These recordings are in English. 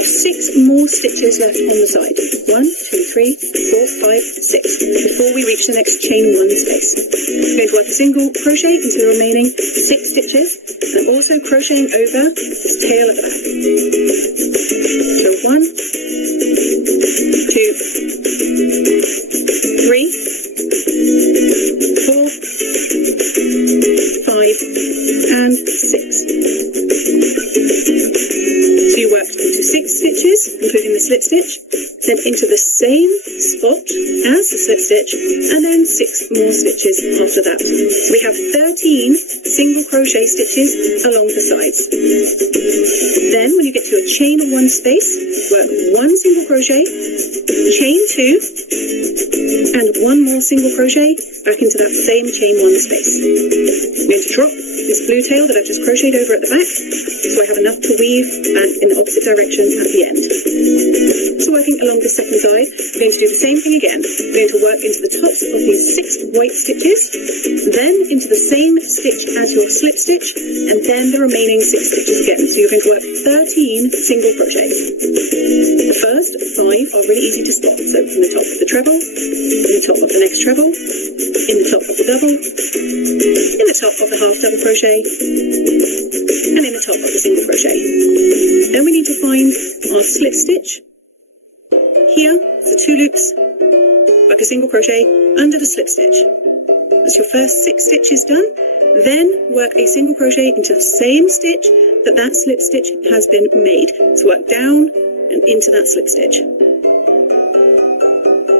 have 6 more stitches left on the side. 1, 2, 3, 4, 5, 6. Before we reach the next chain 1 space. We're going to work a single crochet into the remaining 6 stitches, and also crocheting over this tail at the back. So 1, 2, 3, 4, 5, and 6. So you worked into 6 stitches, including the slip stitch, then into the same spot as the slip stitch, and then 6 more stitches after that. So we have 13 single crochet stitches along the sides. Then when you get to a chain 1 space, work 1 single crochet, chain 2, and 1 more single crochet back into that same chain 1 space. I'm going to drop this blue tail that I've just crocheted over at the back, so I have enough to weave back in the opposite direction at the end. So working along the second side, we're going to do the same thing again. We're going to work into the tops of these 6 white stitches, then into the same stitch as your slip stitch, and then the remaining 6 stitches again. So you're going to work 13 single crochet. The first 5 are really easy to spot. So from the top of the treble, in the top of the next treble, in the top of the double, in the top of the half double crochet, and in the top of the single crochet. Then we need to find our slip stitch. Here, the 2 loops, work a single crochet under the slip stitch. That's your first 6 stitches done. Then work a single crochet into the same stitch that slip stitch has been made. So work down and into that slip stitch.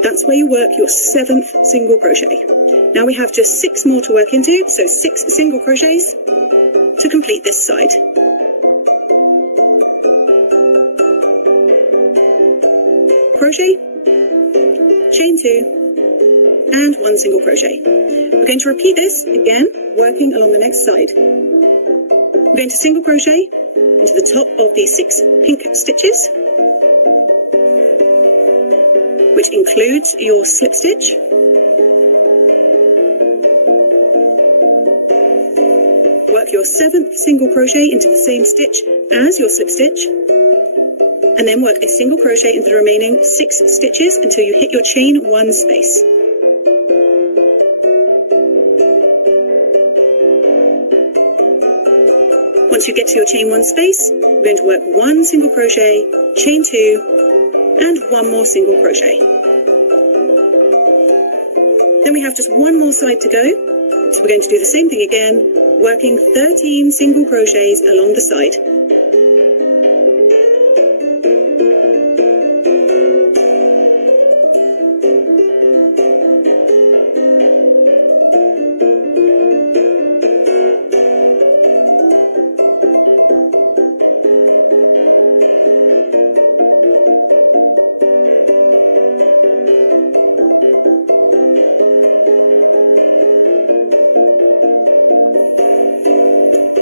That's where you work your 7th single crochet. Now we have just 6 more to work into, so 6 single crochets to complete this side. Crochet, chain 2, and 1 single crochet. We're going to repeat this again, working along the next side. We're going to single crochet into the top of the 6 pink stitches, which includes your slip stitch. Work your 7th single crochet into the same stitch as your slip stitch, and then work a single crochet into the remaining 6 stitches until you hit your chain 1 space. Once you get to your chain 1 space, we're going to work 1 single crochet, chain 2, and 1 more single crochet. Then we have just 1 more side to go, so we're going to do the same thing again, working 13 single crochets along the side.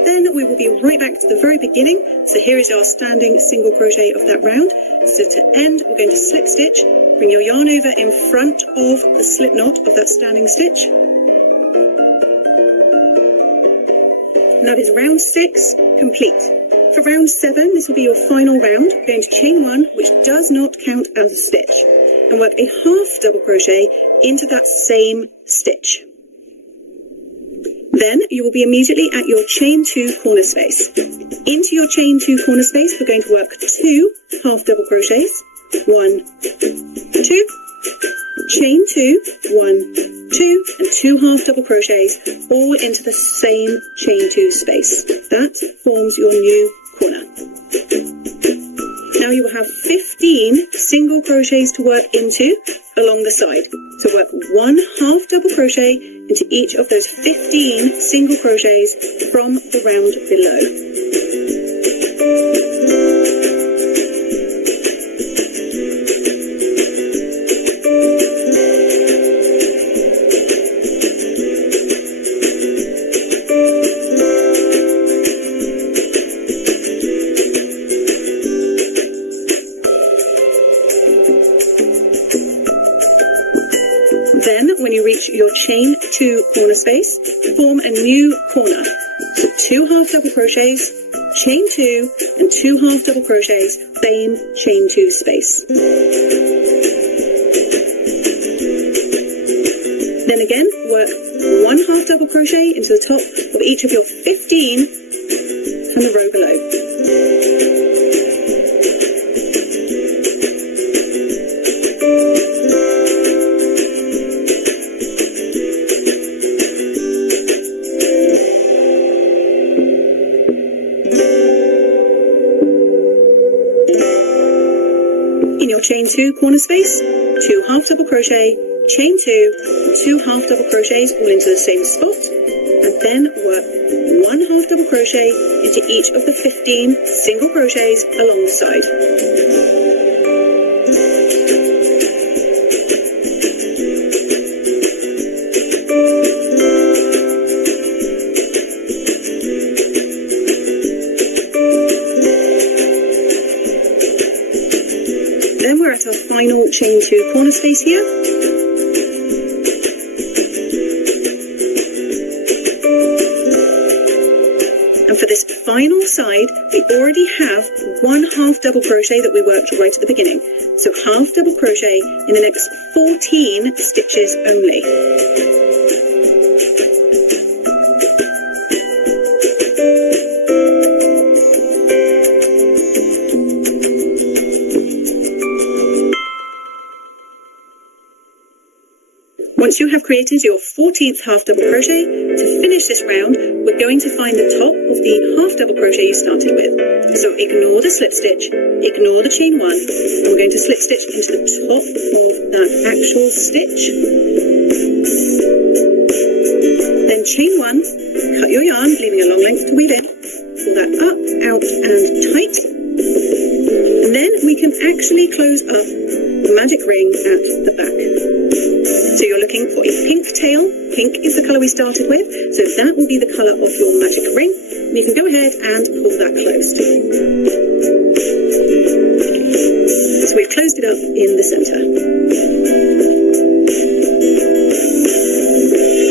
Then we will be right back to the very beginning. So here is our standing single crochet of that round. So to end, we're going to slip stitch, bring your yarn over in front of the slip knot of that standing stitch. And that is round 6 complete. For round 7, this will be your final round. We're going to chain 1, which does not count as a stitch, and work a half double crochet into that same stitch. Then you will be immediately at your chain 2 corner space. Into your chain 2 corner space, we're going to work 2 half double crochets, 1, 2, chain 2, 1, 2, and 2 half double crochets, all into the same chain 2 space. That forms your new corner. Now you will have 15 single crochets to work into along the side. So work 1 half double crochet into each of those 15 single crochets from the round below. Then, when you reach your chain 2 corner space, form a new corner. So 2 half double crochets, chain 2 and 2 half double crochets, same chain 2 space. Then again, work 1 half double crochet into the top of each of your 15 from the row below. In your chain 2 corner space, 2 half double crochet, chain 2, 2 half double crochets all into the same spot, and then work 1 half double crochet into each of the 15 single crochets along the side. Then we're at our final chain 2 corner space here. And for this final side, we already have 1 half double crochet that we worked right at the beginning. So half double crochet in the next 14 stitches only. Once you have created your 14th half double crochet, to finish this round, we're going to find the top of the half double crochet you started with. So ignore the slip stitch, ignore the chain 1, and we're going to slip stitch into the top of that actual stitch. Then chain 1, cut your yarn, leaving a long length to weave in, pull that up, out and tight. And then we can actually close up the magic ring at the back. So you're looking for a pink tail. Pink is the colour we started with, so that will be the colour of your magic ring. And you can go ahead and pull that closed. So we've closed it up in the centre.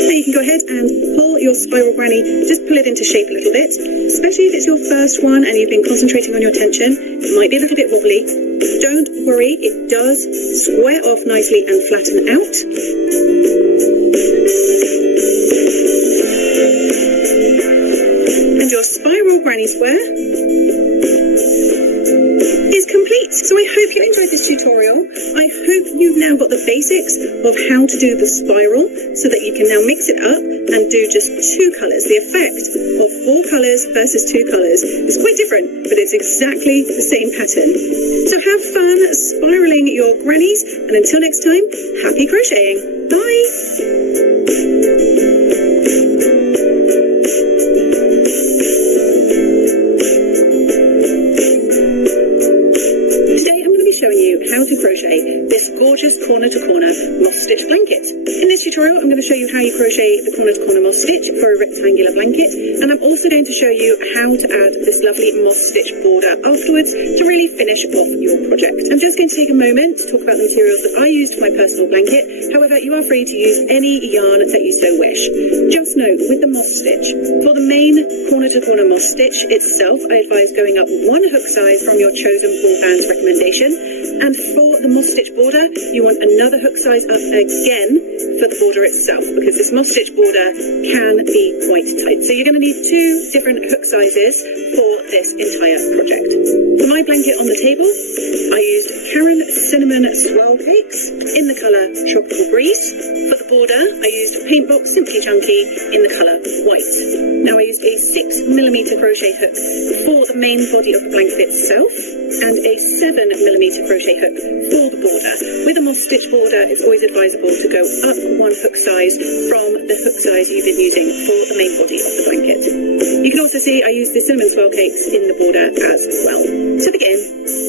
Now you can go ahead and pull your spiral granny, just pull it into shape a little bit, especially if it's your first one and you've been concentrating on your tension. It might be a little bit wobbly. Don't worry, it does square off nicely and flatten out. And your spiral granny square is complete. So I hope you enjoyed this tutorial. I hope you've now got the basics of how to do the spiral so that you can now mix it up and do just 2 colours. The effect of 4 colours versus 2 colours is quite different, but it's exactly the same pattern. So have fun spiraling your grannies, and until next time, happy crocheting. Bye! Showing you how to crochet this gorgeous corner to corner moss stitch blanket. In this tutorial I'm going to show you how you crochet the corner to corner moss stitch for a rectangular blanket, and I'm also going to show you how to add this lovely moss stitch border afterwards to really finish off your project. I'm just going to take a moment to talk about the materials that I used for my personal blanket. However, you are free to use any yarn that you so wish. Just note, with the moss stitch, for the main corner to corner moss stitch itself, I advise going up 1 hook size from your chosen pull band recommendation. And for the moss stitch border, you want another hook size up again for the border itself, because this moss stitch border can be quite tight. So you're going to need 2 different hook sizes for this entire project. For my blanket on the table, I used Karen Cinnamon Swirl Cakes in the colour Tropical Breeze. For the border, I used Paintbox Simply Chunky in the colour White. Now I used a 6mm crochet hook for the main body of the blanket itself, and a 7mm crochet hook for the border. With a moss stitch border, it's always advisable to go up 1 hook size from the hook size you've been using for the main body of the blanket. You can also see I used the cinnamon swirl cakes in the border as well. To begin,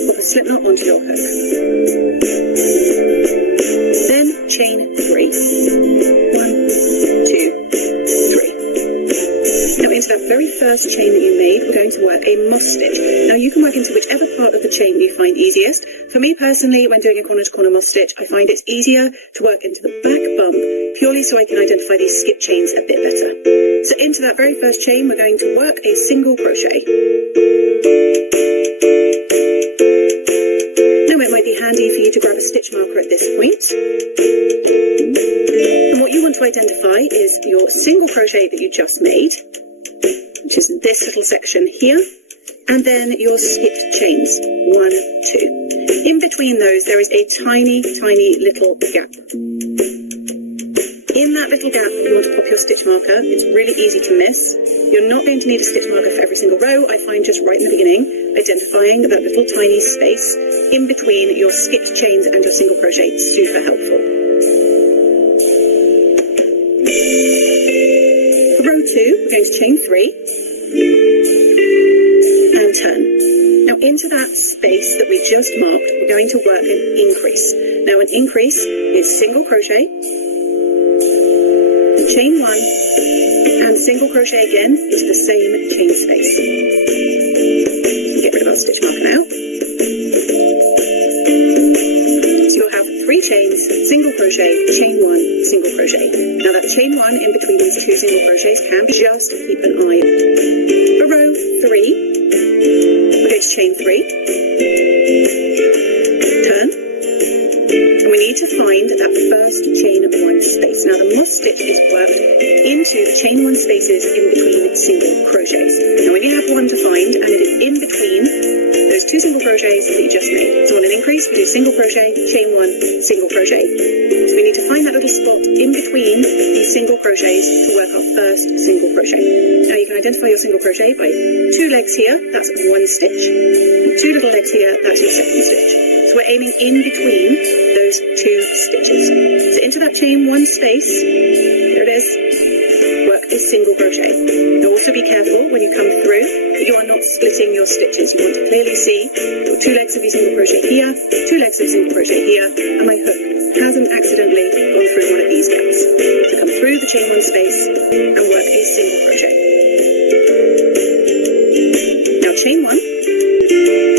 pop a slip knot onto your hook. Then chain 3. 1, 2, 3. Now into that very first chain that you made, we're going to work a moss stitch. Now you can work into whichever part of the chain you find find easiest. For me personally, when doing a corner-to-corner moss stitch, I find it's easier to work into the back bump, purely so I can identify these skip chains a bit better. So into that very first chain, we're going to work a single crochet. Now it might be handy for you to grab a stitch marker at this point. And what you want to identify is your single crochet that you just made, which is this little section here, and then your skipped chains, 1, 2. In between those, there is a tiny, tiny little gap. In that little gap, you want to pop your stitch marker. It's really easy to miss. You're not going to need a stitch marker for every single row. I find just right in the beginning, identifying that little tiny space in between your skipped chains and your single crochet is super helpful. For row 2, we're going to chain 3 and turn. Now into that space that we just marked, we're going to work an increase. Now an increase is single crochet, chain 1, and single crochet again into the same chain space. Get rid of our stitch marker now. So you'll have 3 chains, single crochet, chain 1, single crochet. Now that chain 1 in between these 2 single crochets can be just keep an eye on. For row 3, we're going to chain 3, turn, and we need to find that first chain 1 space. Now the moss stitch is worked into the chain 1 spaces in between single crochets. Now when you have one to find, and it is in between those 2 single crochets that you just made. So on an increase, we do single crochet, chain 1, single crochet. So we need to find that little spot in between these single crochets to work our first single crochet. Now you can identify your single crochet by 2 legs here, that's 1 stitch, and 2 little legs here, that's your second stitch. So we're aiming in between those 2 stitches. So into that chain 1 space, there it is, work a single crochet. Now also be careful when you come through that you are not splitting your stitches. You want to clearly see your 2 legs of your single crochet here, 2 legs of single crochet here, and my hook hasn't accidentally gone through one of these gaps. So come through the chain 1 space and work a single crochet. Now chain 1,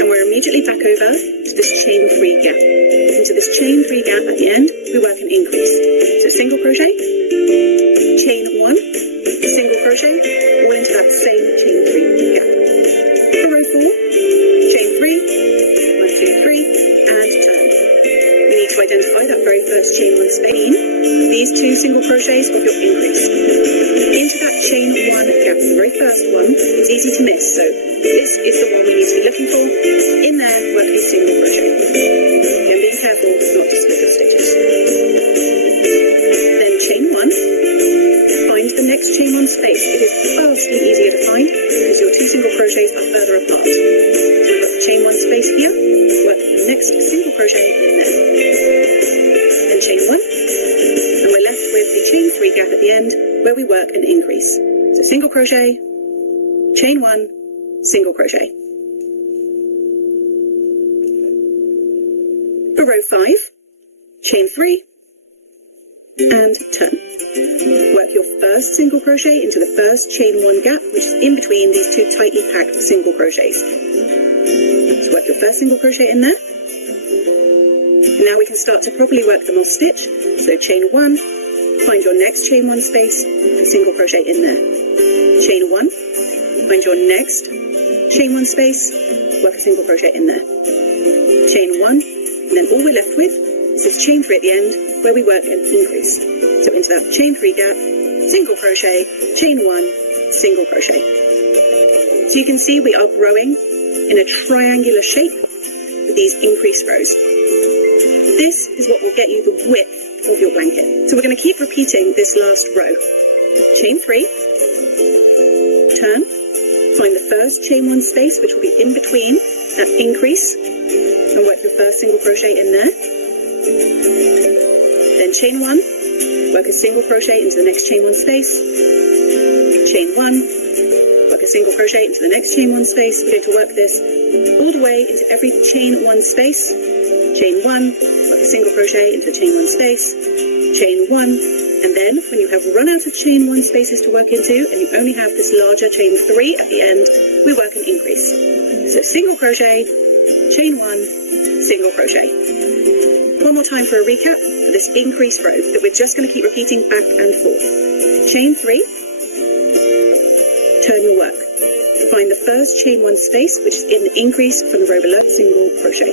and we're immediately back over to this chain 3 gap. Into this chain 3 gap at the end, we work an increase. So single crochet, chain 1, single crochet, all into that same chain 3 gap. For row 4, chain 3, 1, 2, 3, and turn. We need to identify that very first chain 1 space. These 2 single crochets of your increase. Into that chain 1 gap, the very first one, it's easy to miss, so this is the one we need to be looking for. In there, work a single crochet. Again, being careful not to split your stitches. Then chain 1, find the next chain 1 space. It is vastly easier to find because your 2 single crochets are further apart. So we've got the chain 1 space here, work the next single crochet in there. Then chain 1, and we're left with the chain 3 gap at the end where we work an increase. So single crochet, chain 1, single crochet. For row 5, chain 3 and turn. Work your first single crochet into the first chain 1 gap, which is in between these 2 tightly packed single crochets. So work your first single crochet in there. And now we can start to properly work the moss stitch. So chain 1, find your next chain 1 space, a single crochet in there. Chain 1, find your next chain 1 space, work a single crochet in there. Chain 1, and then all we're left with is this chain 3 at the end where we work an increase. So into that chain 3 gap, single crochet, chain 1, single crochet. So you can see we are growing in a triangular shape with these increased rows. This is what will get you the width of your blanket. So we're going to keep repeating this last row. Chain 3, turn, find the first chain 1 space, which will be in between that increase, and work your first single crochet in there. Then chain 1, work a single crochet into the next chain 1 space, chain 1, work a single crochet into the next chain 1 space. We're going to work this all the way into every chain 1 space, chain 1, work a single crochet into the chain 1 space, chain 1, and then when you have run out of chain 1 spaces to work into and you only have this larger chain 3 at the end, we work an increase. So single crochet, chain 1, single crochet. One more time for a recap for this increased row that we're just going to keep repeating back and forth. Chain 3, turn your work. Find the first chain 1 space, which is in the increase from the row below, single crochet.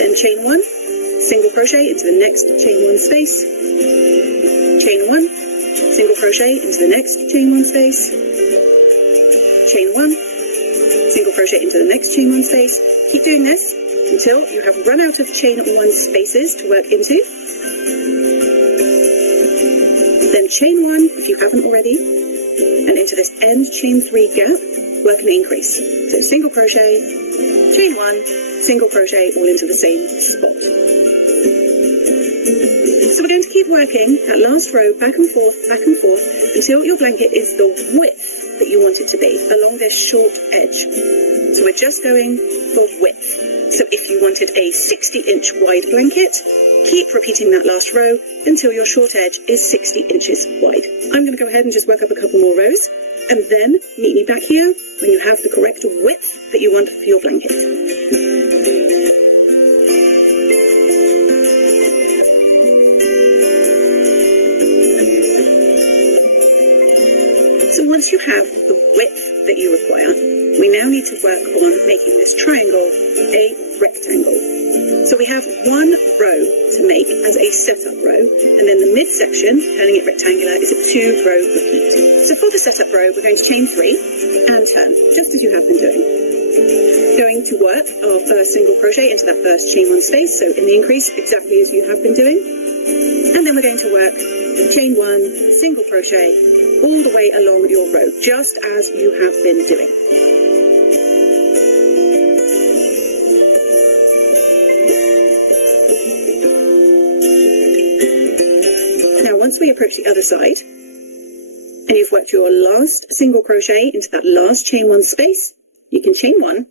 Then chain 1, single crochet into the next chain 1 space. Chain 1, single crochet into the next chain 1 space. Chain 1, single crochet into the next chain 1 space. Keep doing this until you have run out of chain 1 spaces to work into. Then chain 1, if you haven't already, and into this end chain 3 gap, work an increase. So single crochet, chain 1, single crochet, all into the same spot. So we're going to keep working that last row back and forth, until your blanket is the width that you want it to be, along this short edge. So we're just going for width. So if you wanted a 60-inch wide blanket, keep repeating that last row until your short edge is 60 inches wide. I'm going to go ahead and just work up a couple more rows, and then meet me back here when you have the correct width that you want for your blanket. So once you have the width that you require, we now need to work on making this triangle a rectangle. So we have one row to make as a setup row, and then the midsection, turning it rectangular, is a 2-row repeat. So for the setup row, we're going to chain 3 and turn, just as you have been doing. Going to work our first single crochet into that first chain 1 space, so in the increase, exactly as you have been doing. And then we're going to work chain 1, single crochet, all the way along your row, just as you have been doing. Now, once we approach the other side, and you've worked your last single crochet into that last chain 1 space, you can chain 1,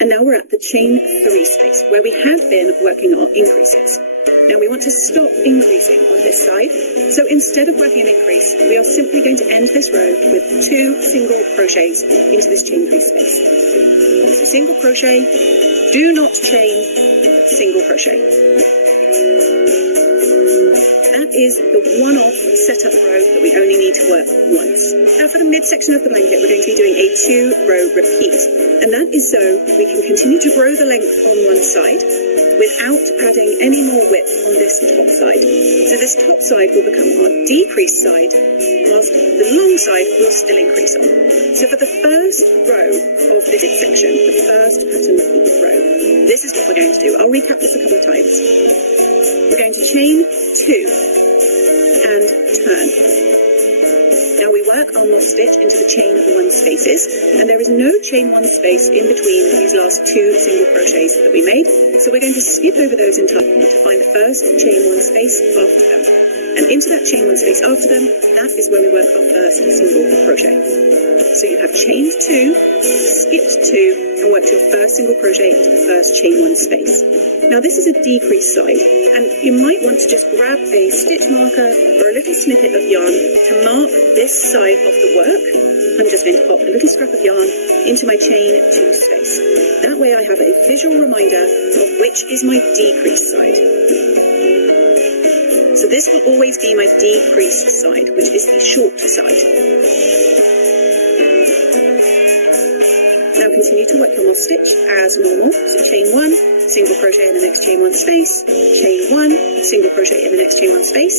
and now we're at the chain 3 space, where we had been working our increases. Now we want to stop increasing on this side, so instead of working an increase, we are simply going to end this row with 2 single crochets into this chain 3 space. So single crochet, do not chain, single crochet. That is the one-off setup row that we only need to work once. Now for the midsection of the blanket, we're going to be doing a 2-row repeat, and that is so we can continue to grow the length on one side without adding any more width on this top side. So this top side will become our decreased side, whilst the long side will still increase on. So for the first row of this section, the first pattern repeat row, this is what we're going to do. I'll recap this a couple of times. We're going to chain 2 and turn. Now we work our moss stitch into the chain 1 spaces, and there is no chain 1 space in between these last 2 single crochets that we made, so we're going to skip over those in time to find the first chain 1 space after them. And into that chain 1 space after them, that is where we work our first single crochet. So you have chained 2, skipped 2, and worked your first single crochet into the first chain 1 space. Now this is a decreased side, and you might want to just grab a stitch marker or a little snippet of yarn to mark this side of the work. I'm just going to pop a little scrap of yarn into my chain 2 space. That way I have a visual reminder of which is my decreased side. So this will always be my decreased side, which is the short side. Now continue to work your moss stitch as normal. So chain 1, single crochet in the next chain 1 space, chain 1, single crochet in the next chain 1 space.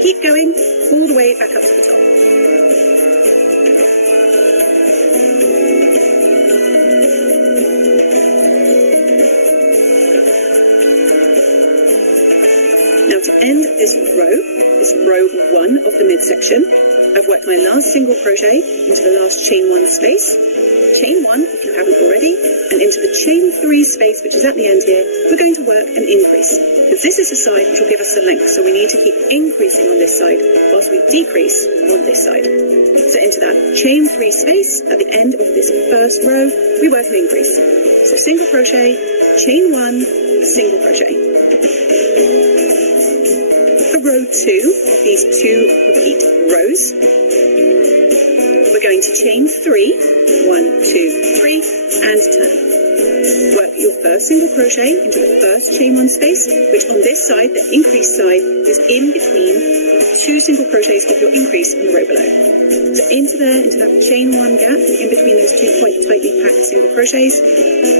Keep going all the way back up to the top. Now to end this row 1 of the midsection, I've worked my last single crochet into the last chain 1 space, chain 1 if you haven't already, and into the chain 3 space, which is at the end here, we're going to work an increase, because this is the side which will give us the length, so we need to keep increasing on this side whilst we decrease on this side. So into that chain 3 space at the end of this first row, we work an increase. So single crochet, chain 1, single crochet. For row 2 of these 2 repeat rows, we're going to chain 3, 1, 2, 3, and turn. Work your first single crochet into the first chain 1 space, which on this side, the increased side, is in between 2 single crochets of your increase on the row below. So into there, into that chain 1 gap, in between those 2 quite tightly packed single crochets,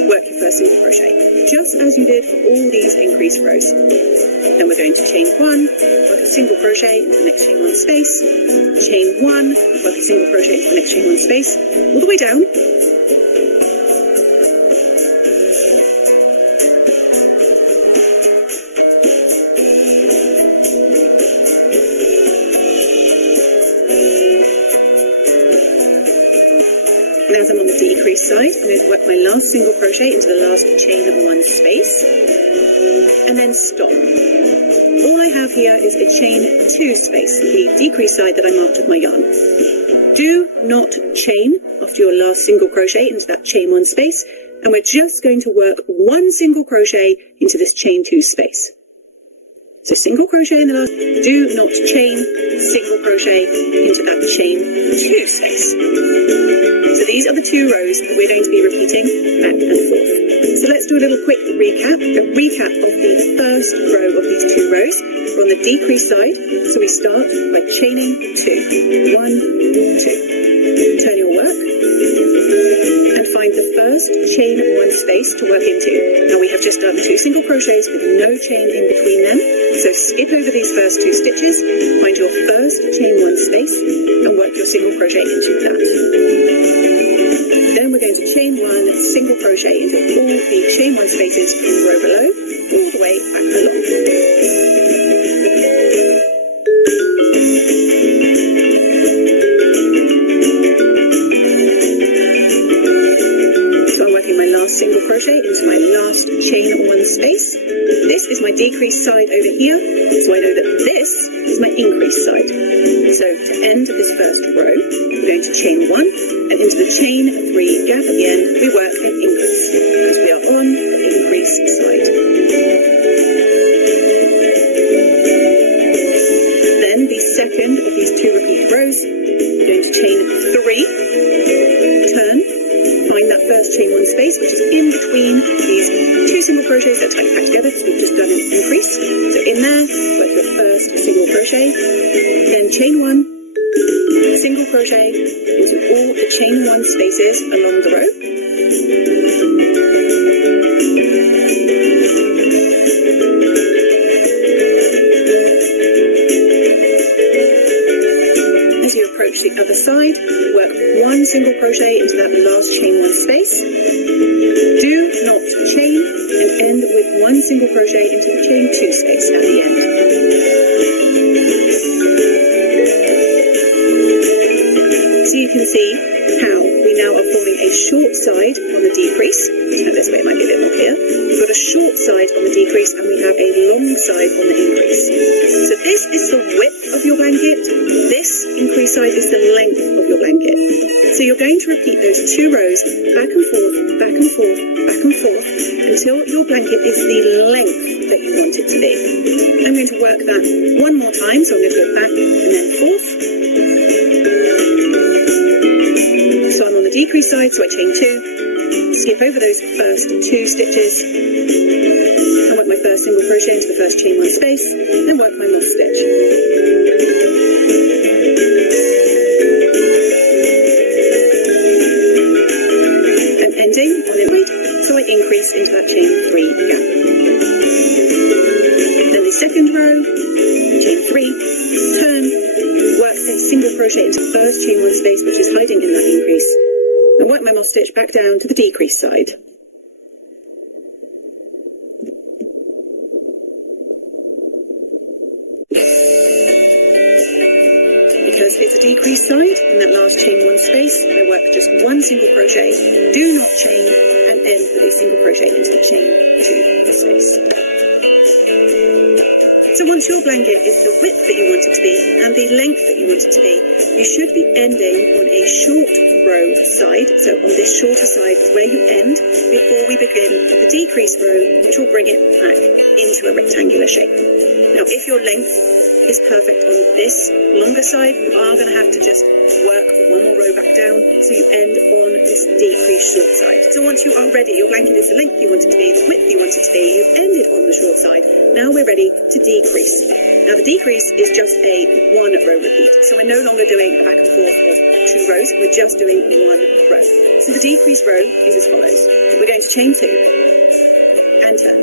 work your first single crochet, just as you did for all these increased rows. Then we're going to chain 1, work a single crochet into the next chain 1 space, chain 1, work a single crochet into the next chain 1 space, all the way down. Now as I'm on the decrease side, I'm going to work my last single crochet into the last chain 1 space, and then stop. All I have here is a chain 2 space, the decrease side that I marked with my yarn. Do not chain after your last single crochet into that chain 1 space, and we're just going to work 1 single crochet into this chain 2 space. So single crochet in the last, do not chain, single crochet into that chain 2 space. So these are the 2 rows that we're going to be repeating back and forth. So let's do a little quick recap, a recap of the first row of these 2 rows. We're on the decrease side, so we start by chaining 2. 1, 2. Turn your work and find the first chain 1 space to work into. Now we have just done 2 single crochets with no chain in between them, so skip over these first 2 stitches, find your first chain 1 space and work your single crochet into that. Then we're going to chain 1, single crochet into all the chain 1 spaces in the row below, all the way back along. So I'm working my last single crochet into my last chain 1 space. This is my decreased side over here, so I know that this is my increased side. So to end this first row, we're going to chain 1, and into the chain 3 gap at the end, we work an increase, as we are on the increase side. Then the second of these 2 repeated rows, we're going to chain 3, turn, find that first chain 1 space, which is in between these 2 single crochets that are tightly packed together, because we've just done an increase. So in there, work your first single crochet, then chain 1, single crochet into all the chain 1 spaces along the row. As you approach the other side, work 1 single crochet into that last chain 1 space. Do not chain and end with 1 single crochet into the chain 2 space at the end. So you can see how we now are forming a short side on the decrease. And this way it might be a bit more clear. We've got a short side on the decrease and we have a long side on the increase. So this is the width of your blanket. This increase side is the length of your blanket. So you're going to repeat those 2 rows back and forth, back and forth, back and forth until your blanket is the length that you want it to be. I'm going to work that 1 more time, so I'm going to go back and then forth. So I'm on the decrease side, so I chain 2, skip over those first 2 stitches, and work my first single crochet into the first chain 1 space, then work my moss stitch. And ending on it, so I increase into that chain 3 gap. Then the second row, chain 3, turn, work a single crochet into the first chain 1 space, which is hiding in that increase, and work my moss stitch back down to the decrease side. Because it's a decrease side in that last chain 1 space, I work just 1 single crochet, do not chain, and end with a single crochet into the chain 2 space. So once your blanket is the width that you want it to be and the length that you want it to be, you should be ending on a short row side. So on this shorter side is where you end before we begin the decrease row, which will bring it back into a rectangular shape. Now if your length is perfect on this longer side. You are going to have to just work one more row back down so you end on this decreased short side. So once you are ready, your blanket is the length you want it to be, the width you want it to be, you've ended on the short side. Now we're ready to decrease. Now the decrease is just a one row repeat. So we're no longer doing a back and forth of 2 rows, we're just doing 1 row. So the decreased row is as follows. We're going to chain 2 and turn.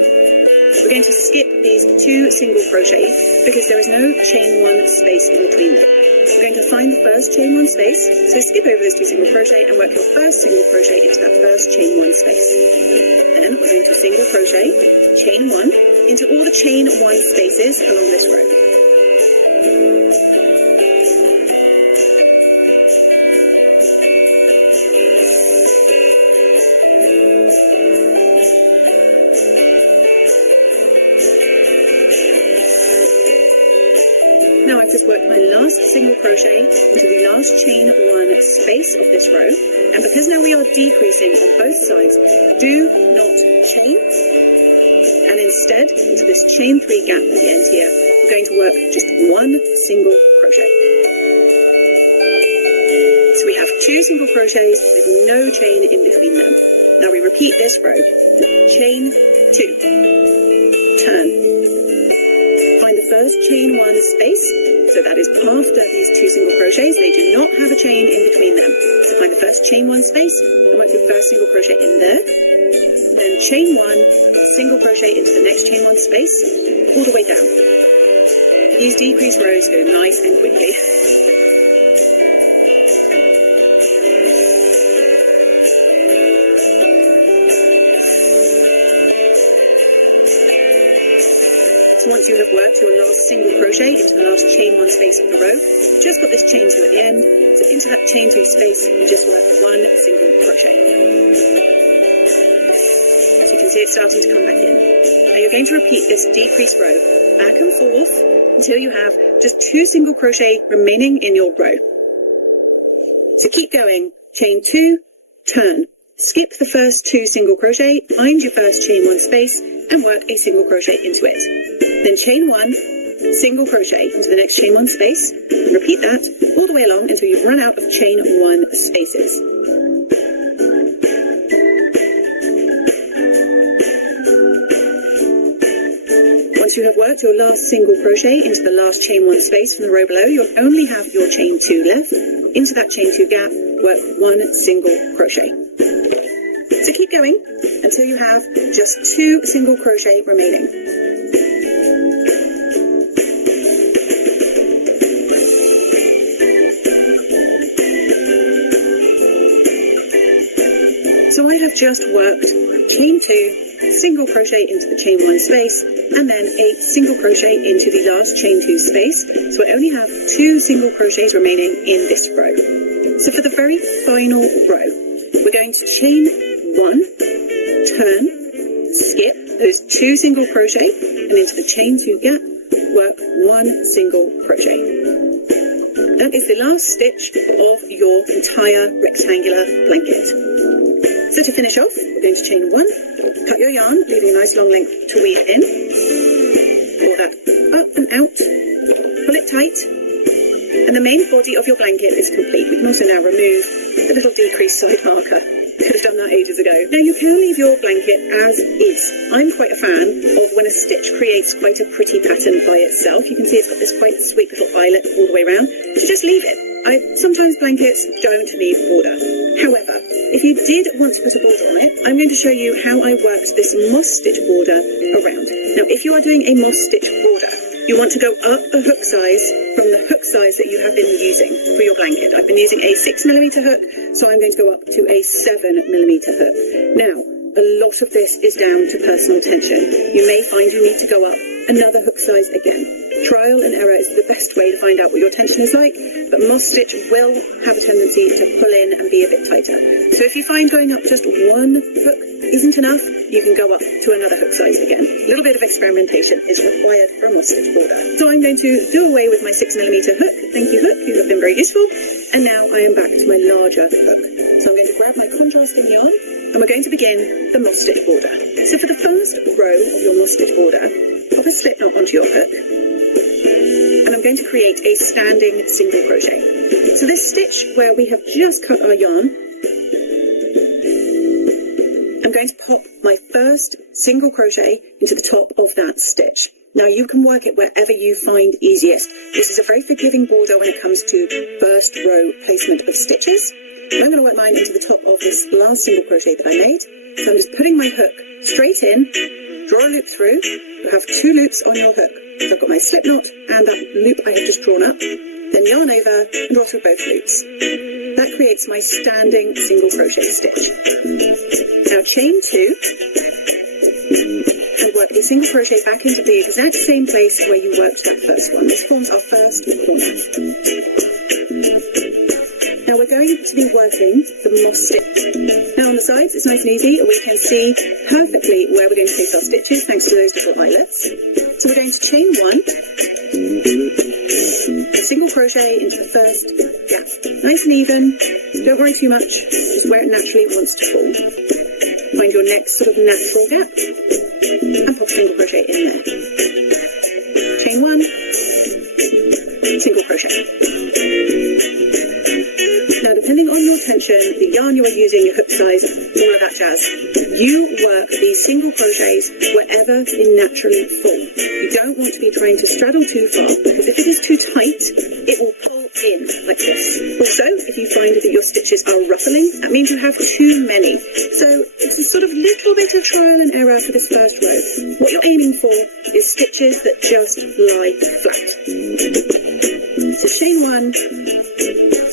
We're going to skip these 2 single crochets because there is no chain 1 space in between them. We're going to find the first chain 1 space, so skip over those 2 single crochet and work your first single crochet into that first chain 1 space. Then we're going to single crochet, chain 1 into all the chain 1 spaces along this row. Now I've just worked my last single crochet into the last chain 1 space of this row, and because now we are decreasing on both sides, do not chain, and instead into this chain 3 gap at the end here, we're going to work just 1 single crochet. So we have 2 single crochets with no chain in between them. Now we repeat this row. Chain 2, turn. Find the first chain 1 space, so that is after these 2 single crochets. They do not have a chain in between them. So find the first chain 1 space and work your first single crochet in there. Then chain 1, single crochet into the next chain 1 space, all the way down. These decreased rows go nice and quickly. Once you have worked your last single crochet into the last chain 1 space of the row, just got this chain 2 at the end, so into that chain 2 space, you just work 1 single crochet. So you can see it starting to come back in. Now you're going to repeat this decreased row back and forth until you have just 2 single crochet remaining in your row. So keep going, chain 2, turn. Skip the first 2 single crochet, find your first chain 1 space, and work a single crochet into it. Then chain 1, single crochet into the next chain 1 space, and repeat that all the way along until you've run out of chain 1 spaces. Once you have worked your last single crochet into the last chain 1 space from the row below, you'll only have your chain 2 left. Into that chain 2 gap, work 1 single crochet. So keep going until you have just 2 single crochet remaining. So I have just worked chain 2, single crochet into the chain 1 space, and then a single crochet into the last chain 2 space. So I only have 2 single crochets remaining in this row. So for the very final row, we're going to chain 1, turn, skip those 2 single crochet, and into the chain 2 gap, work 1 single crochet. That is the last stitch of your entire rectangular blanket. So to finish off, we're going to chain 1, cut your yarn, leaving a nice long length to weave in, pull that up and out, pull it tight, and the main body of your blanket is complete. We can also now remove the little decreased side marker. Could have done that ages ago. Now you can leave your blanket as is. I'm quite a fan of when a stitch creates quite a pretty pattern by itself. You can see it's got this quite sweet little eyelet all the way around. So just leave it. Sometimes blankets don't need border. However, if you did want to put a border on it, I'm going to show you how I worked this moss stitch border around. Now if you are doing a moss stitch border, you want to go up a hook size from the hook size that you have been using for your blanket. I've been using a 6mm hook, so I'm going to go up to a 7mm hook. Now, a lot of this is down to personal tension. You may find you need to go up another hook size again. Trial and error is the best way to find out what your tension is like, but moss stitch will have a tendency to pull in and be a bit tighter. So if you find going up just 1 hook isn't enough, you can go up to another hook size again. A little bit of experimentation is required for a moss stitch border. So I'm going to do away with my 6mm hook. Thank you, hook. You have been very useful. And now I am back to my larger hook. So I'm going to grab my contrasting yarn, and we're going to begin the moss stitch border. So for the first row of your moss stitch border, pop a slip knot onto your hook, and I'm create a standing single crochet. So this stitch where we have just cut our yarn, I'm going to pop my first single crochet into the top of that stitch. Now you can work it wherever you find easiest. This is a very forgiving border when it comes to first row placement of stitches. I'm going to work mine into the top of this last single crochet that I made. So I'm just putting my hook straight in, draw a loop through. You have 2 loops on your hook. So I've got my slip knot and that loop I have just drawn up. Then yarn over and draw through both loops. That creates my standing single crochet stitch. Now chain 2 and work a single crochet back into the exact same place where you worked that first one. This forms our first corner. Now we're going to be working the moss stitch. Now on the sides it's nice and easy. We can see perfectly where we're going to place our stitches thanks to those little eyelets. So we're going to chain 1, a single crochet into the first gap. Nice and even, don't worry too much, it's where it naturally wants to fall. Find your next sort of natural gap and pop a single crochet in there. Chain 1, single crochet. Now depending on your tension, the yarn you are using, your hook size, all of that jazz, you work these single crochets wherever they naturally fall. You don't want to be trying to straddle too far, because if it is too tight, it will pull in like this. Also, if you find that your stitches are ruffling, that means you have too many. So it's a sort of little bit of trial and error for this first row. What you're aiming for is stitches that just lie flat. So chain 1,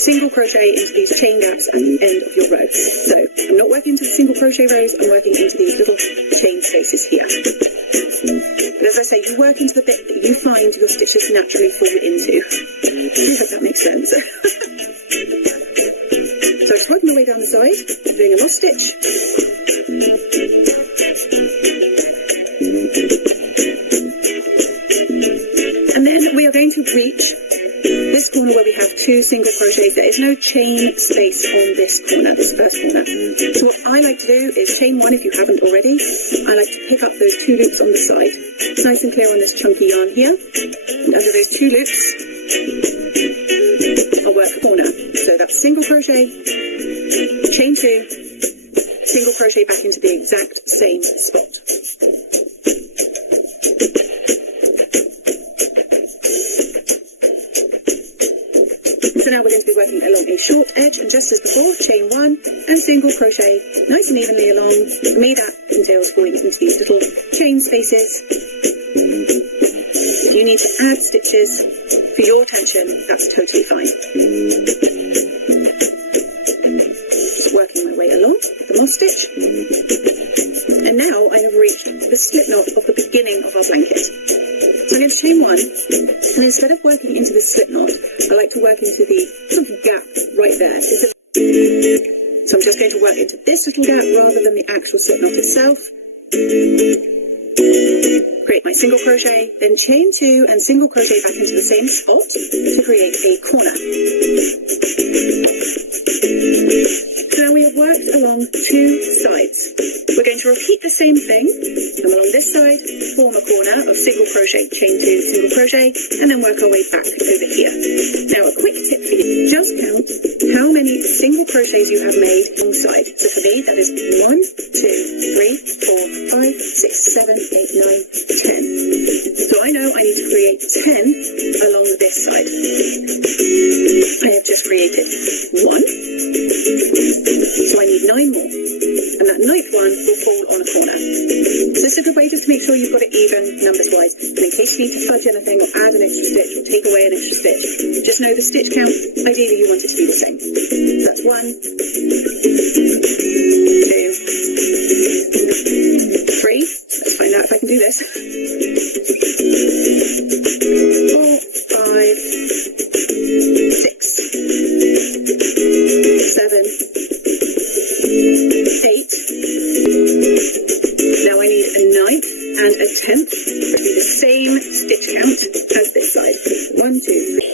single crochet into these chain gaps at the end of your row. So I'm not working into the single crochet rows, I'm working into these little chain spaces here. But as I say, you work into the bit that you find your stitches naturally fall into. I hope that makes sense. So I'm working my way down the side, doing a moss stitch. And then we are going to reach this corner where we have 2 single crochets. There is no chain space on this corner, this first corner. So what I like to do is chain 1 if you haven't already. I like to pick up those 2 loops on the side. It's nice and clear on this chunky yarn here. And under those 2 loops, I'll work a corner. So that's single crochet, chain 2, single crochet back into the exact same spot. So now we're going to be working along a short edge, and just as before, chain 1 and single crochet nice and evenly along. For me that entails falling into these little chain spaces. If you need to add stitches for your tension, that's totally fine. Working my way along with the moss stitch. And now I have reached the slip knot of the beginning of our blanket. So I'm going to chain 1, and instead of working into the slip knot, I like to work into the sort of gap right there. So I'm just going to work into this little gap rather than the actual slip knot itself. Create my single crochet, then chain 2 and single crochet back into the same spot to create a corner. So now we have worked along 2 sides. We're going to repeat the same thing. Come along this side, form a corner of single crochet, chain 2, single crochet, and then work our way back over here. Now a quick tip for you, just count how many single crochets you have made on the side. So for me that is 1, 2, 3, 4, 5, 6, 7, 8, 9, 10. So I know I need to create 10 along this side. I have just created 1. So I need 9 more. And that 9th one will fall on a corner. So this is a good way just to make sure you've got it even numbers wise. And in case you need to fudge anything or add an extra stitch or take away an extra stitch, just know the stitch count, ideally you want it to be the same. So that's 1, 2, 3. Let's find out if I can do this. 4, 5, 6, 7, 8. Now I need a 9th and a 10th. So I need the same stitch count as this side. 1, 2, 3.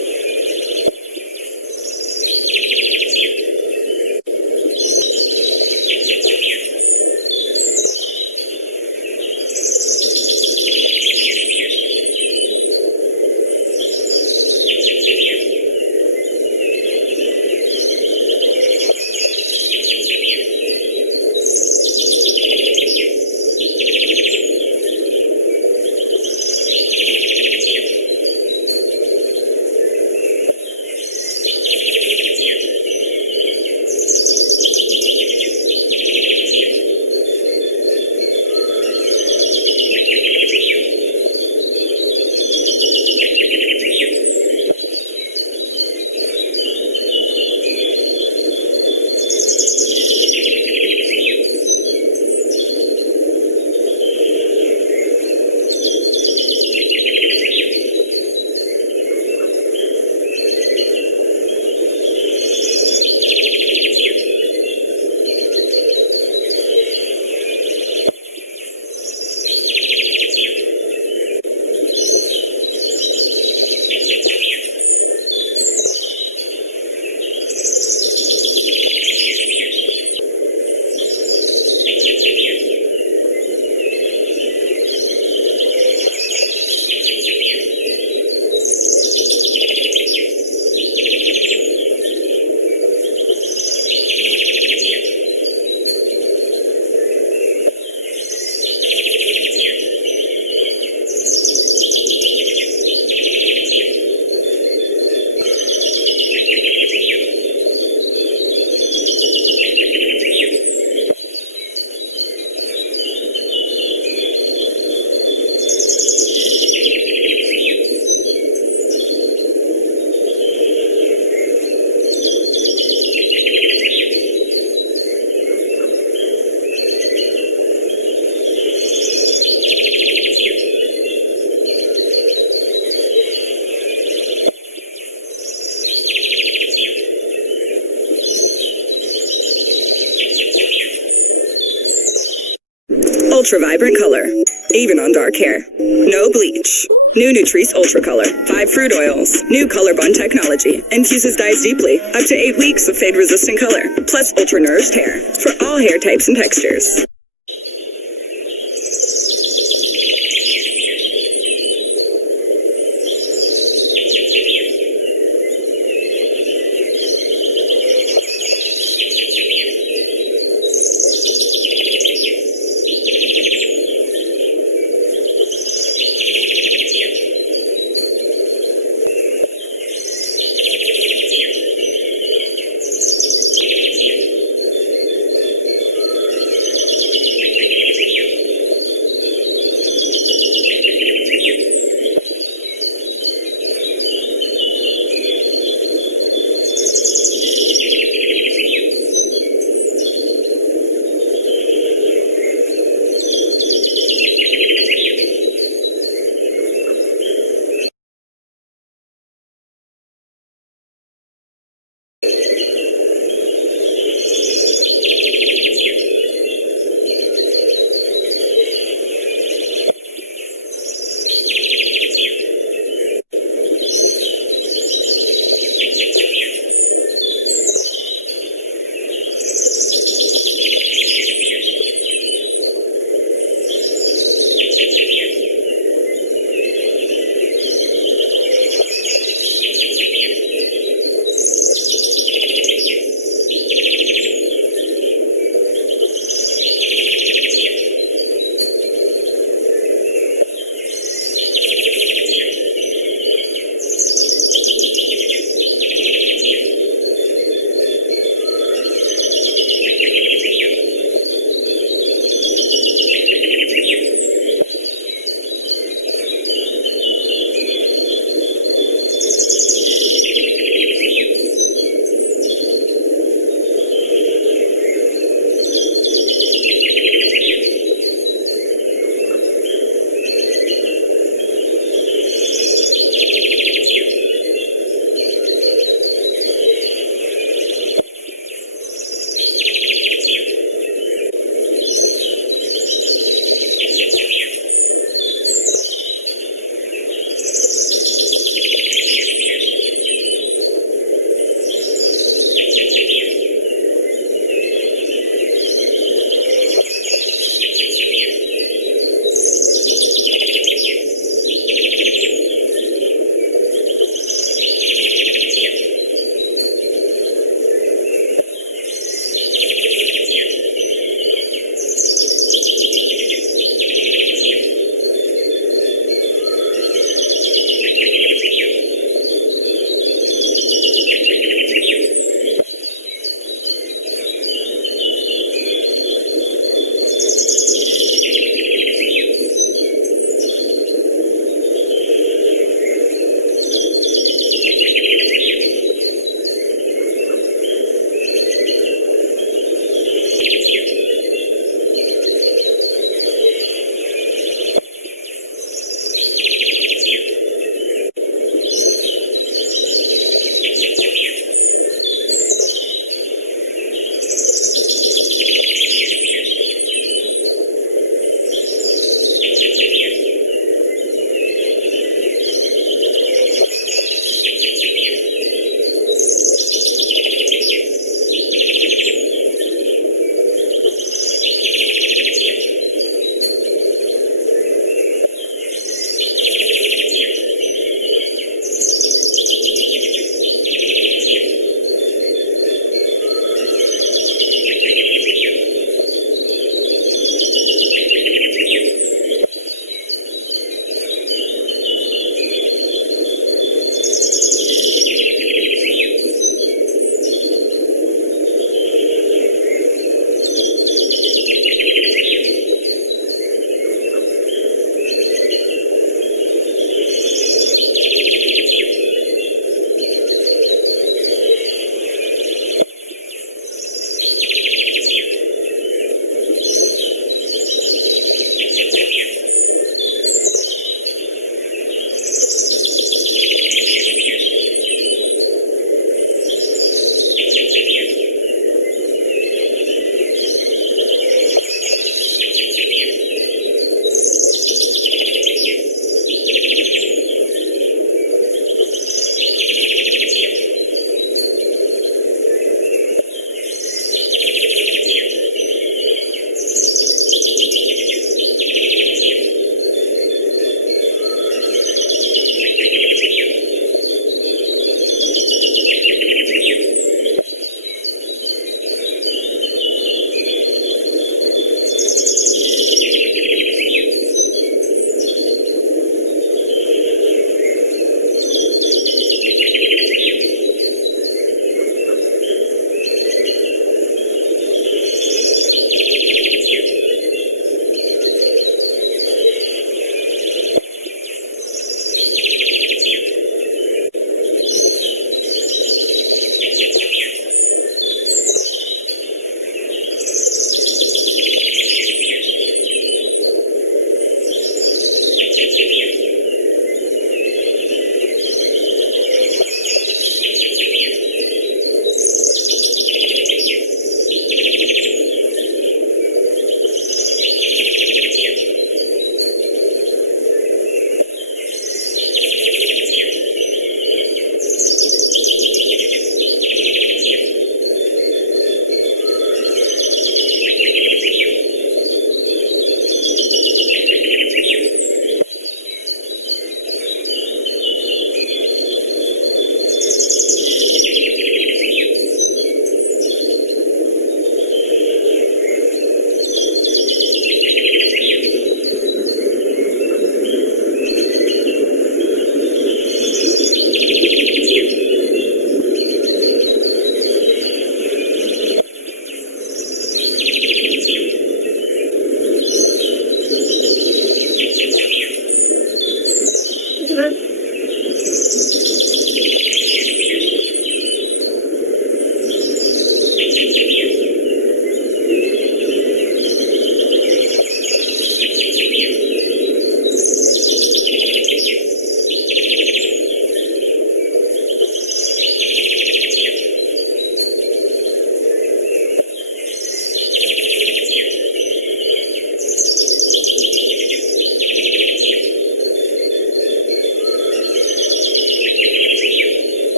ultra vibrant color, even on dark hair. No bleach. New Nutrice Ultra Color. 5 fruit oils. New Color Bond technology. Infuses dyes deeply. Up to 8 weeks of fade-resistant color. Plus ultra-nourished hair. For all hair types and textures.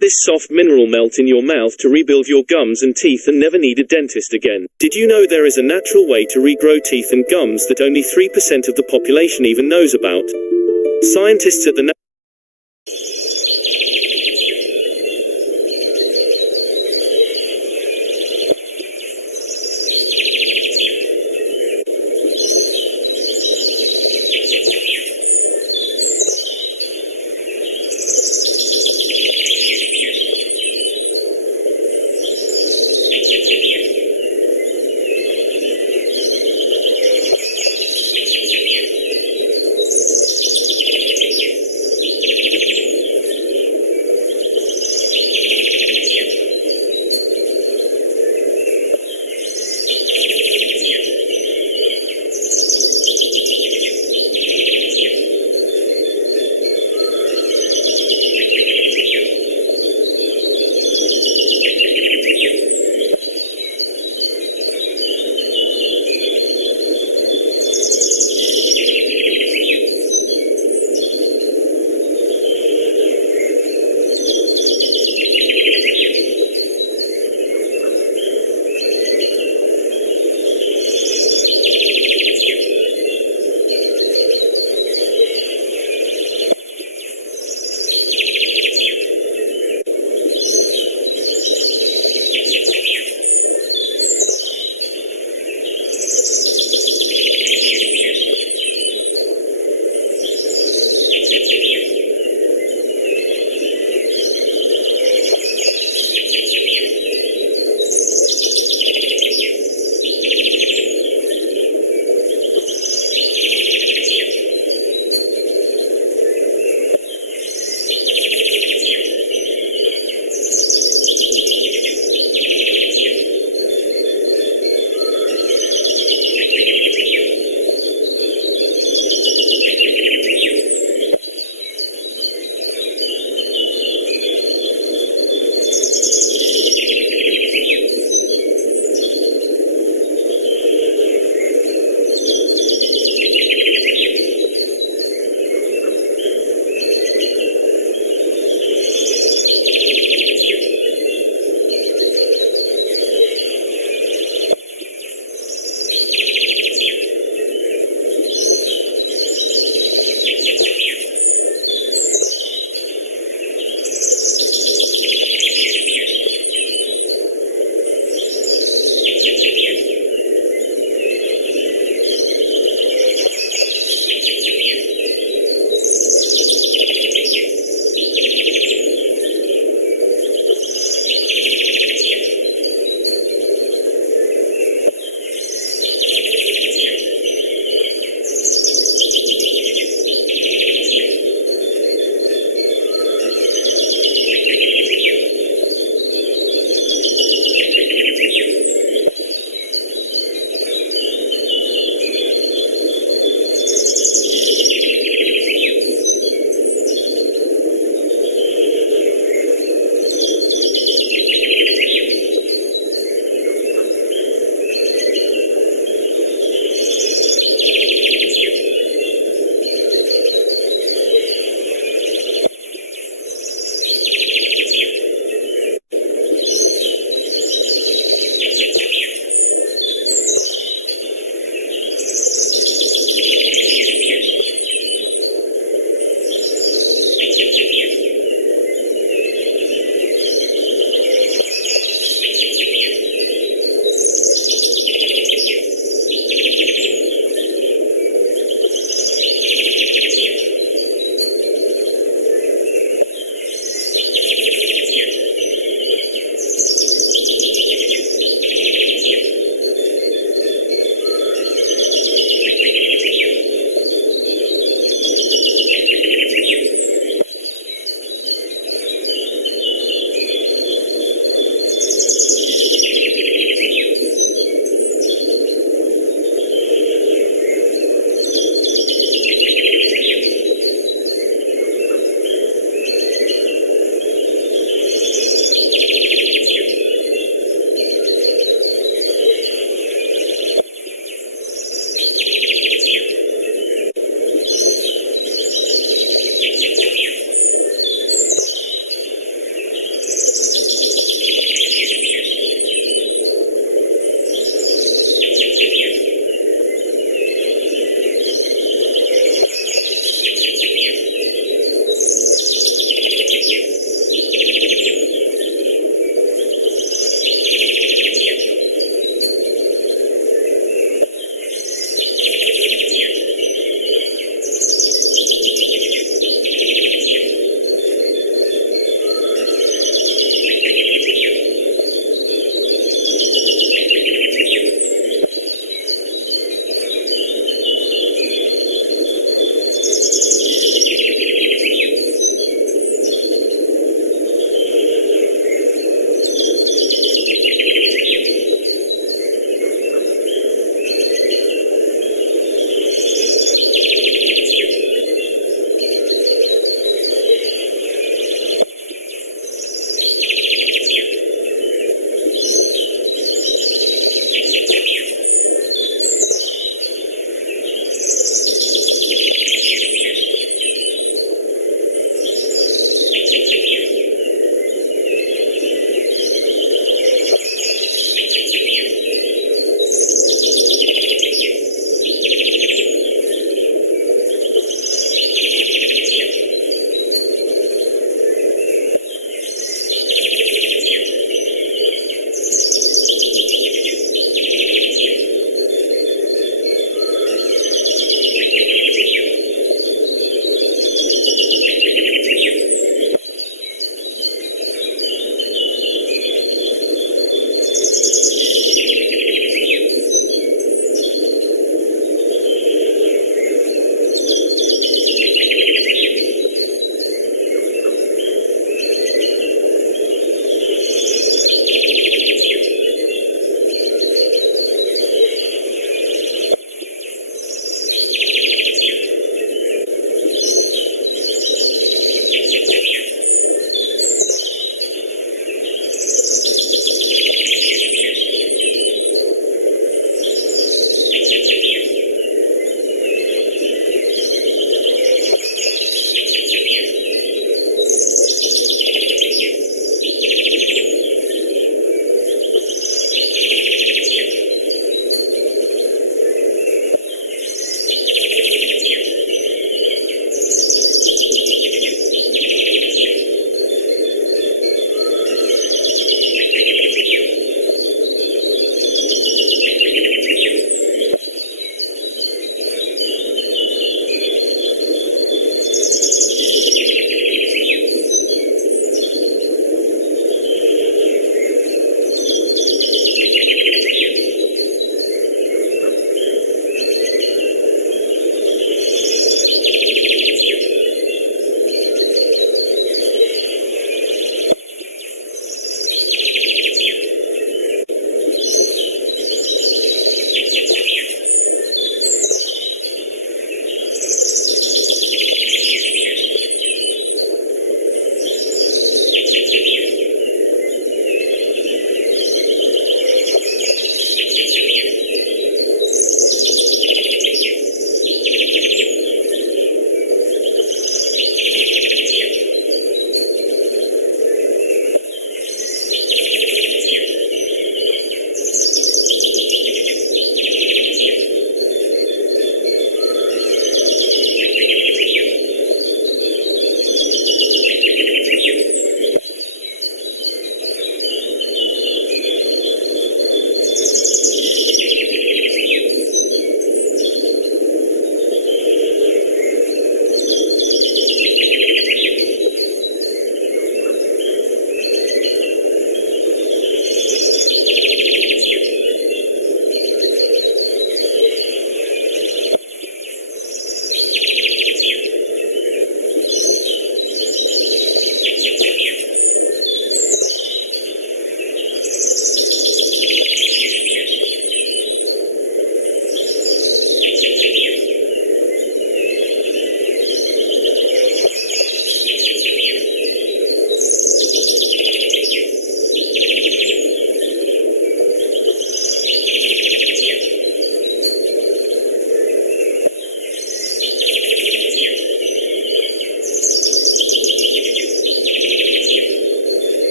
Let this soft mineral melt in your mouth to rebuild your gums and teeth and never need a dentist again. Did you know there is a natural way to regrow teeth and gums that only 3% of the population even knows about? Scientists at the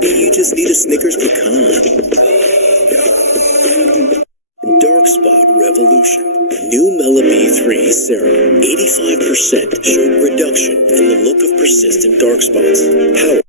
maybe you just need a Snickers pecan. Dark Spot Revolution. New Mela B3 Serum. 85% showed reduction in the look of persistent dark spots. Power.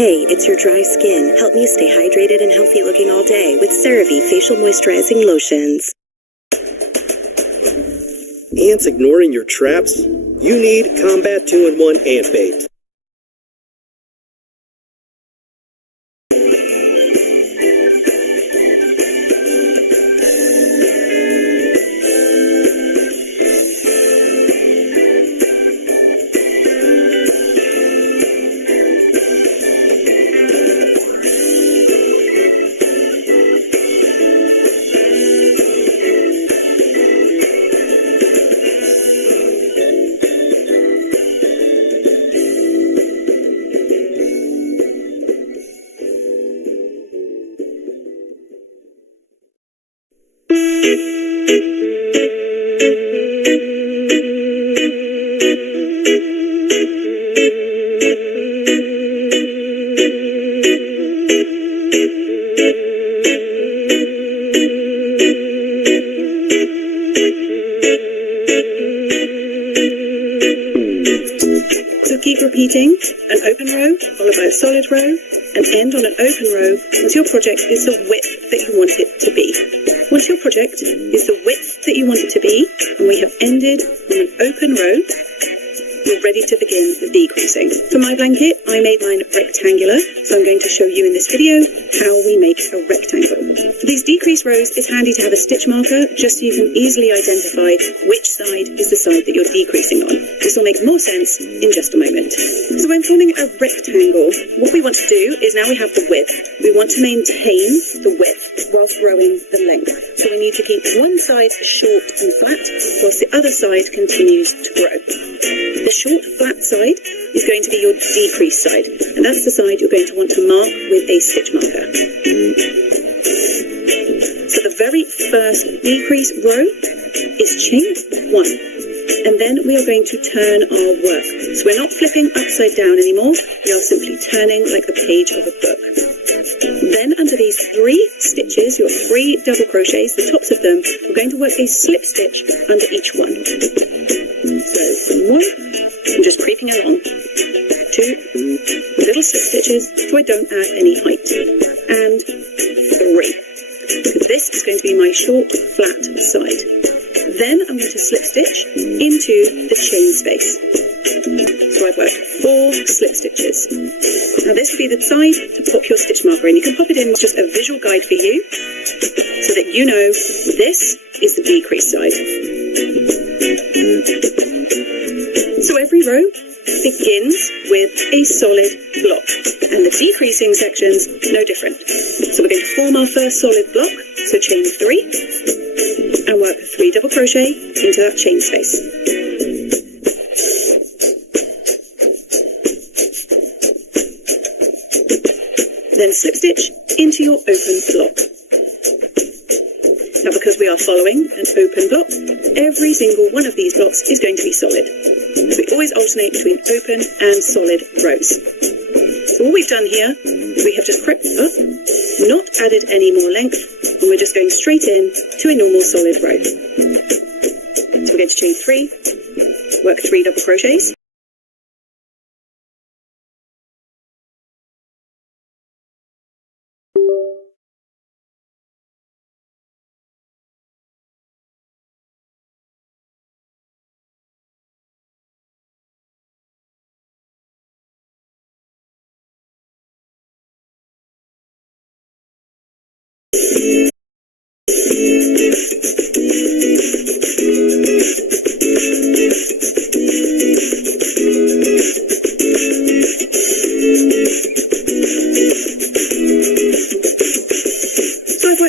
Hey, it's your dry skin. Help me stay hydrated and healthy looking all day with CeraVe Facial Moisturizing Lotions. Ants ignoring your traps? You need Combat 2-in-1 Ant Bait. So keep repeating an open row followed by a solid row and end on an open row once your project is the width that you want it to be. Once your project is the width that you want it to be and we have ended on an open row, you're ready to begin the decreasing. For my blanket, I made mine rectangular, so I'm going to show you in this video how we make a rectangle. For these decrease rows, it's handy to have a stitch marker just so you can easily identify which side is the side that you're decreasing on. This will make more sense in just a moment. So when forming a rectangle, what we want to do is now we have the width. We want to maintain the width whilst growing the length. So we need to keep one side short and flat whilst the other side continues to grow. The short flat side is going to be your decrease side, and that's the side you're going to want to mark with a stitch marker. So the very first decrease row is chain 1, and then we are going to turn our work. So we're not flipping upside down anymore, we are simply turning like the page of a book. Then under these 3 stitches, your 3 double crochets, the tops of them, we're going to work a slip stitch under each one. So 1, I'm just creeping along. 2 little slip stitches so I don't add any height. And 3. This is going to be my short flat side. Then I'm going to slip stitch into the chain space. So I've worked 4 slip stitches. Now this will be the side to pop your stitch marker in. You can pop it in, just a visual guide for you, so that you know this is the decrease side. So every row begins with a solid block, and the decreasing sections no different. So we're going to form our first solid block, so chain 3, and work 3 double crochet into that chain space. Then slip stitch into your open block. Now because we are following an open block, every single one of these blocks is going to be solid. So we always alternate between open and solid rows. So what we've done here is we have just crept up, not added any more length, and we're just going straight in to a normal solid row. So we're going to chain 3, work 3 double crochets.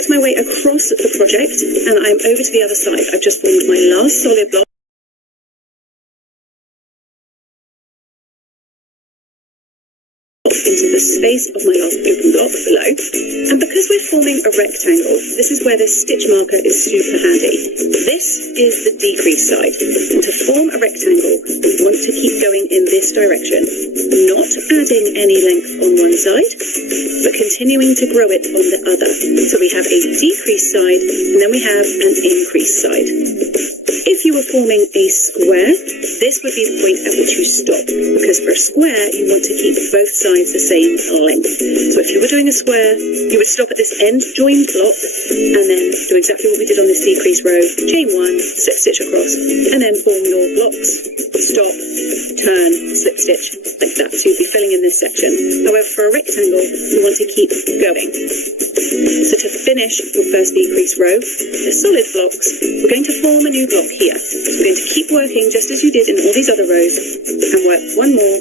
My way across the project and I'm over to the other side. I've just formed my last solid block. Into the space of my last open block below. And because we're forming a rectangle, this is where this stitch marker is super handy. This is the decrease side. And to form a rectangle, we want to keep going in this direction, not adding any length on one side, but continuing to grow it on the other. So we have a decrease side, and then we have an increase side. If you were forming a square, this would be the point at which you stop, because for a square, you want to keep both sides the same length. So if you were doing a square, you would stop at this end join block, and then do exactly what we did on this decrease row, chain 1, slip stitch across, and then form your blocks, stop, turn, slip stitch, like that. So you'd be filling in this section. However, for a rectangle, you want to keep going. So to finish your first decrease row, the solid blocks, we're going to form a new block here. We're going to keep working just as you did in all these other rows and work one more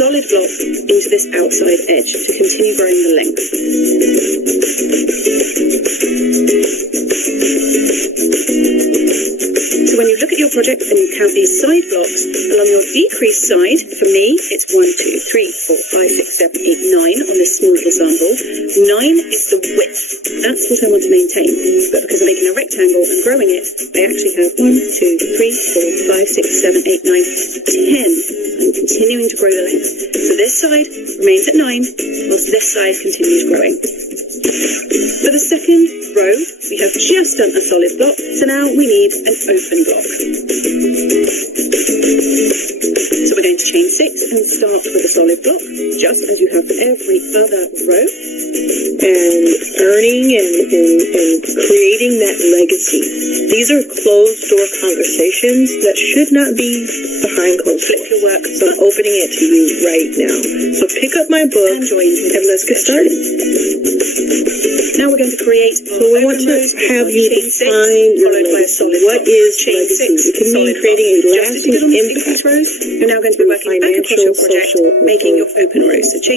solid block into this outside edge to continue growing the length. So when you look at your project and you count these side blocks along your decreased side. For me, it's 1, 2, 3, 4, 5, 6, 7, 8, 9 on this small little sample. 9 is the width. That's what I want to maintain. But because I'm making a rectangle and growing it, I actually have 1, 2, 3, 4, 5, 6, 7, 8, 9, 10. I'm continuing to grow the length. So this side remains at 9, whilst this side continues growing. For the second row, we have just done a solid block, so now we need an open block. So we're going to chain 6 and start with a solid block, just as you have for every other row. And earning and creating that legacy. These are closed door conversations that should not be behind closed doors. Flip your work. So I'm opening it to you right now. So pick up my book And join me. and let's get started. Now we're going to create So we want to have you define your followed by a legacy. solid What block. is Chain legacy? 6, It can mean solid creating a block. lasting Just as you did on the impact rows, you're now going to be through working back across your financial, project, social, or making your both. open rows. So chain